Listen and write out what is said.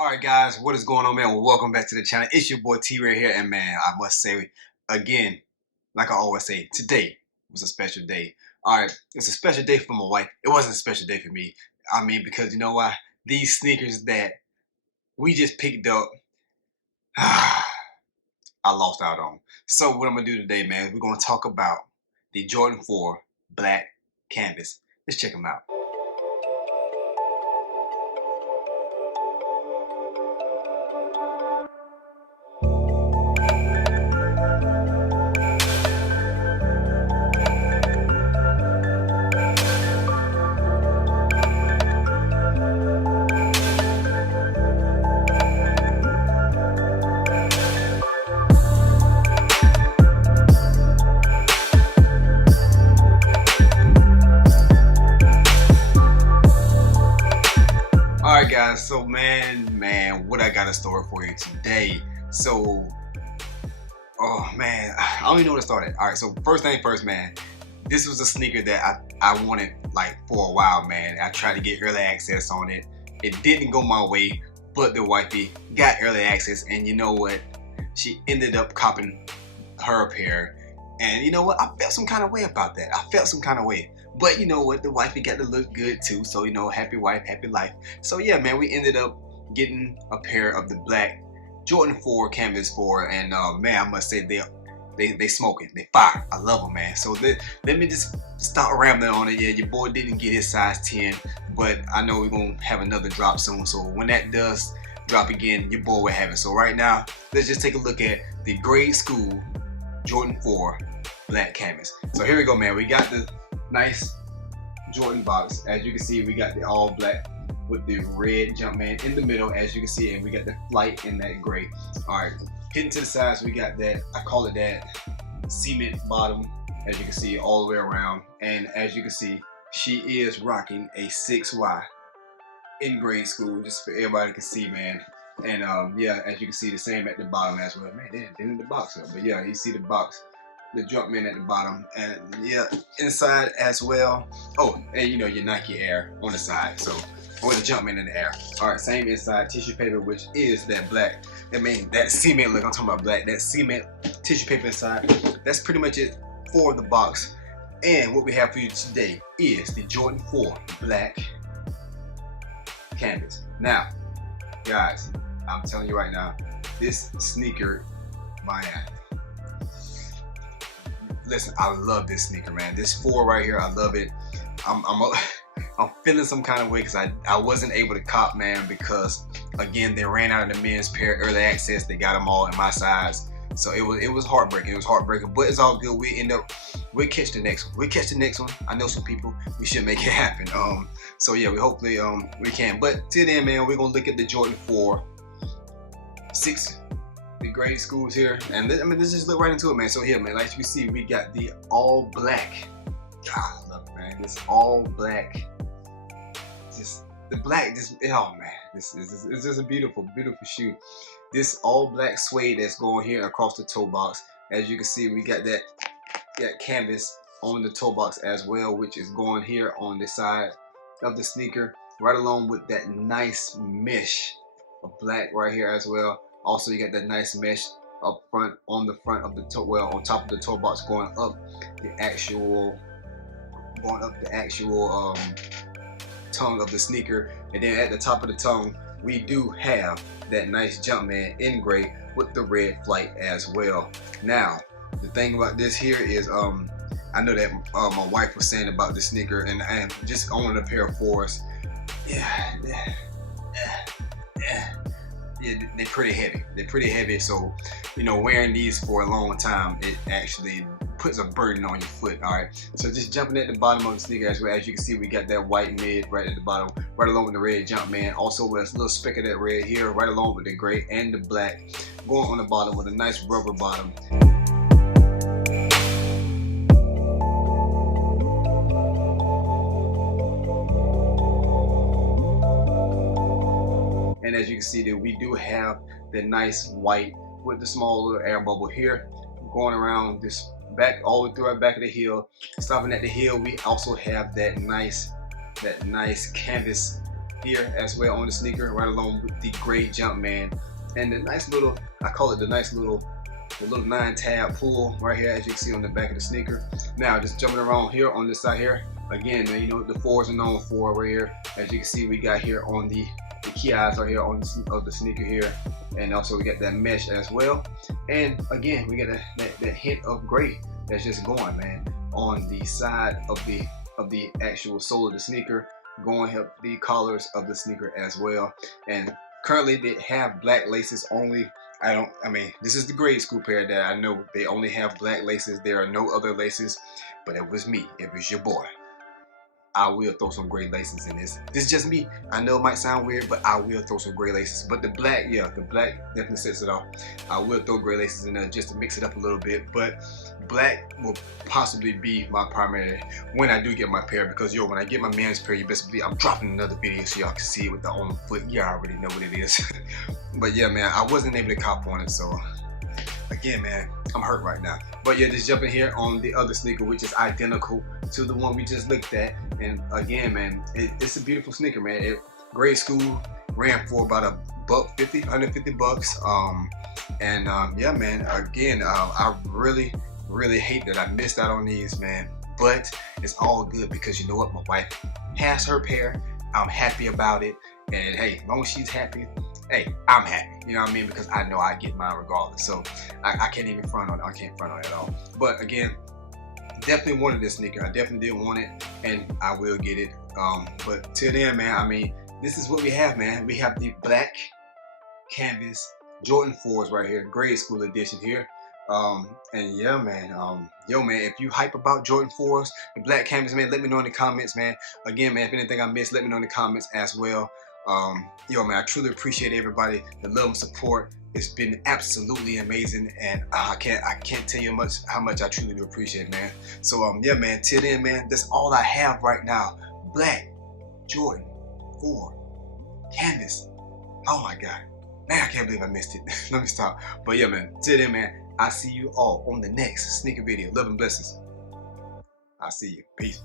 Alright guys, what is going on, man? Well, welcome back to the channel. It's your boy T right here, and man, I must say again, like I always say, today was a special day. Alright, it's a special day for my wife. It wasn't a special day for me. I mean, because you know why? These sneakers that we just picked up, I lost out on. So what I'm gonna do today, man, we're gonna talk about the Jordan 4 Black Canvas. Let's check them out. Alright guys, so man, what I got a story for you today. So, oh man, I don't even know where to start at. Alright, so first thing first, man, this was a sneaker that I wanted like for a while, man. I tried to get early access on it. It didn't go my way, but the wifey got early access, and you know what? She ended up copping her a pair. And you know what? I felt some kind of way about that. I felt some kind of way. But you know what? The wifey got to look good too. So, you know, happy wife, happy life. So yeah, man, we ended up getting a pair of the black Jordan 4 Canvas 4. And man, I must say they smoking. They fire. I love them, man. So let me just stop rambling on it. Yeah, your boy didn't get his size 10. But I know we're going to have another drop soon. So when that does drop again, your boy will have it. So right now, let's just take a look at the grade school Jordan 4 Black Canvas. So here we go, man. We got the nice Jordan box. As you can see, we got the all black with the red Jumpman in the middle, as you can see, and we got the flight in that gray. All right, hitting to the sides, we got that, I call it that cement bottom, as you can see, all the way around. And as you can see, she is rocking a 6Y in grade school, just for everybody to see, man. And yeah, as you can see, the same at the bottom as well. Man, they didn't the box up, but yeah, you see the box, the Jumpman at the bottom, and yeah, inside as well. Oh, and you know, your Nike Air on the side, so with the Jumpman in the air. All right, same inside tissue paper, which is that black. I mean, that cement look. I'm talking about black. That cement tissue paper inside. That's pretty much it for the box. And what we have for you today is the Jordan 4 Black Canvas. Now, guys, I'm telling you right now, this sneaker, man. Listen, I love this sneaker, man. This 4 right here, I love it. I'm feeling some kind of way because I wasn't able to cop, man, because again, they ran out of the men's pair early access. They got them all in my size, so it was heartbreaking. It was heartbreaking, but it's all good. We'll catch the next one. We'll catch the next one. I know some people. We should make it happen. So yeah, we hopefully we can. But till then, man, we're gonna look at the Jordan 4 6. The grade schools here, and I mean, let's just look right into it, man. So here, man, like you see, we got the all black. God, look, man, this all black. Just the black, just oh man, this is just a beautiful shoe. This all black suede that's going here across the toe box. As you can see, we got that canvas on the toe box as well, which is going here on the side of the sneaker, right along with that nice mesh of black right here as well. Also, you got that nice mesh up front, on the front of the toe, well, on top of the toe box, going up the actual tongue of the sneaker. And then at the top of the tongue, we do have that nice Jumpman in gray with the red flight as well. Now, the thing about this here is, I know that my wife was saying about this sneaker, and just owning a pair of 4s, yeah, they're pretty heavy. They're pretty heavy, so you know, wearing these for a long time, it actually puts a burden on your foot. All right, so just jumping at the bottom of the sneaker, as well, as you can see, we got that white mid right at the bottom, right along with the red Jumpman. Also, with a little speck of that red here, right along with the gray and the black, going on the bottom with a nice rubber bottom. And as you can see, that we do have the nice white with the small little air bubble here, going around this back, all the way through our back of the heel. Stopping at the heel, we also have that nice canvas here as well on the sneaker, right along with the gray Jumpman, and the nice little, I call it the nice little, the little 9-tab pull right here, as you can see on the back of the sneaker. Now just jumping around here on this side here, again, man, you know the fours are known for right here. As you can see, we got here on the key eyes right here on the sneaker here, and also we got that mesh as well. And again, we got that hint of gray that's just going, man, on the side of the actual sole of the sneaker, going up the collars of the sneaker as well. And currently they have black laces only. I mean, this is the grade school pair that I know they only have black laces. There are no other laces, but it was me. It was your boy. I will throw some gray laces in this. This is just me. I know it might sound weird, but I will throw some gray laces. But the black, yeah, the black definitely sets it off. I will throw gray laces in there just to mix it up a little bit. But black will possibly be my primary when I do get my pair, because yo, when I get my man's pair, you best believe I'm dropping another video so y'all can see it with the on foot. Yeah, I already know what it is. But yeah, man, I wasn't able to cop on it, so again, man, I'm hurt right now. But yeah, just jumping here on the other sneaker, which is identical to the one we just looked at. And again, man, it's a beautiful sneaker, man. Grade school, ran for about $150, 150 bucks. Yeah, man, again, I really hate that I missed out on these, man. But it's all good, because you know what? My wife has her pair. I'm happy about it. And hey, as long as she's happy, hey, I'm happy. You know what I mean? Because I know I get mine regardless. So I can't even front on it. I can't front on it at all. But again, definitely wanted this sneaker. I definitely did want it, and I will get it. But till then, man, I mean, this is what we have, man. We have the black canvas Jordan 4s right here, grade school edition here. And yeah, man, yo, man, if you hype about Jordan 4s, the black canvas, man, let me know in the comments, man. Again, man, if anything I missed, let me know in the comments as well. Yo, man, I truly appreciate everybody, the love and support. It's been absolutely amazing, and I can't tell you how much I truly do appreciate it, man. So yeah, man, till then, man, that's all I have right now. Black Jordan 4 canvas. Oh my god, man, I can't believe I missed it. Let me stop. But yeah, man, till then, man, I'll see you all on the next sneaker video. Love and blessings. I'll see you. Peace.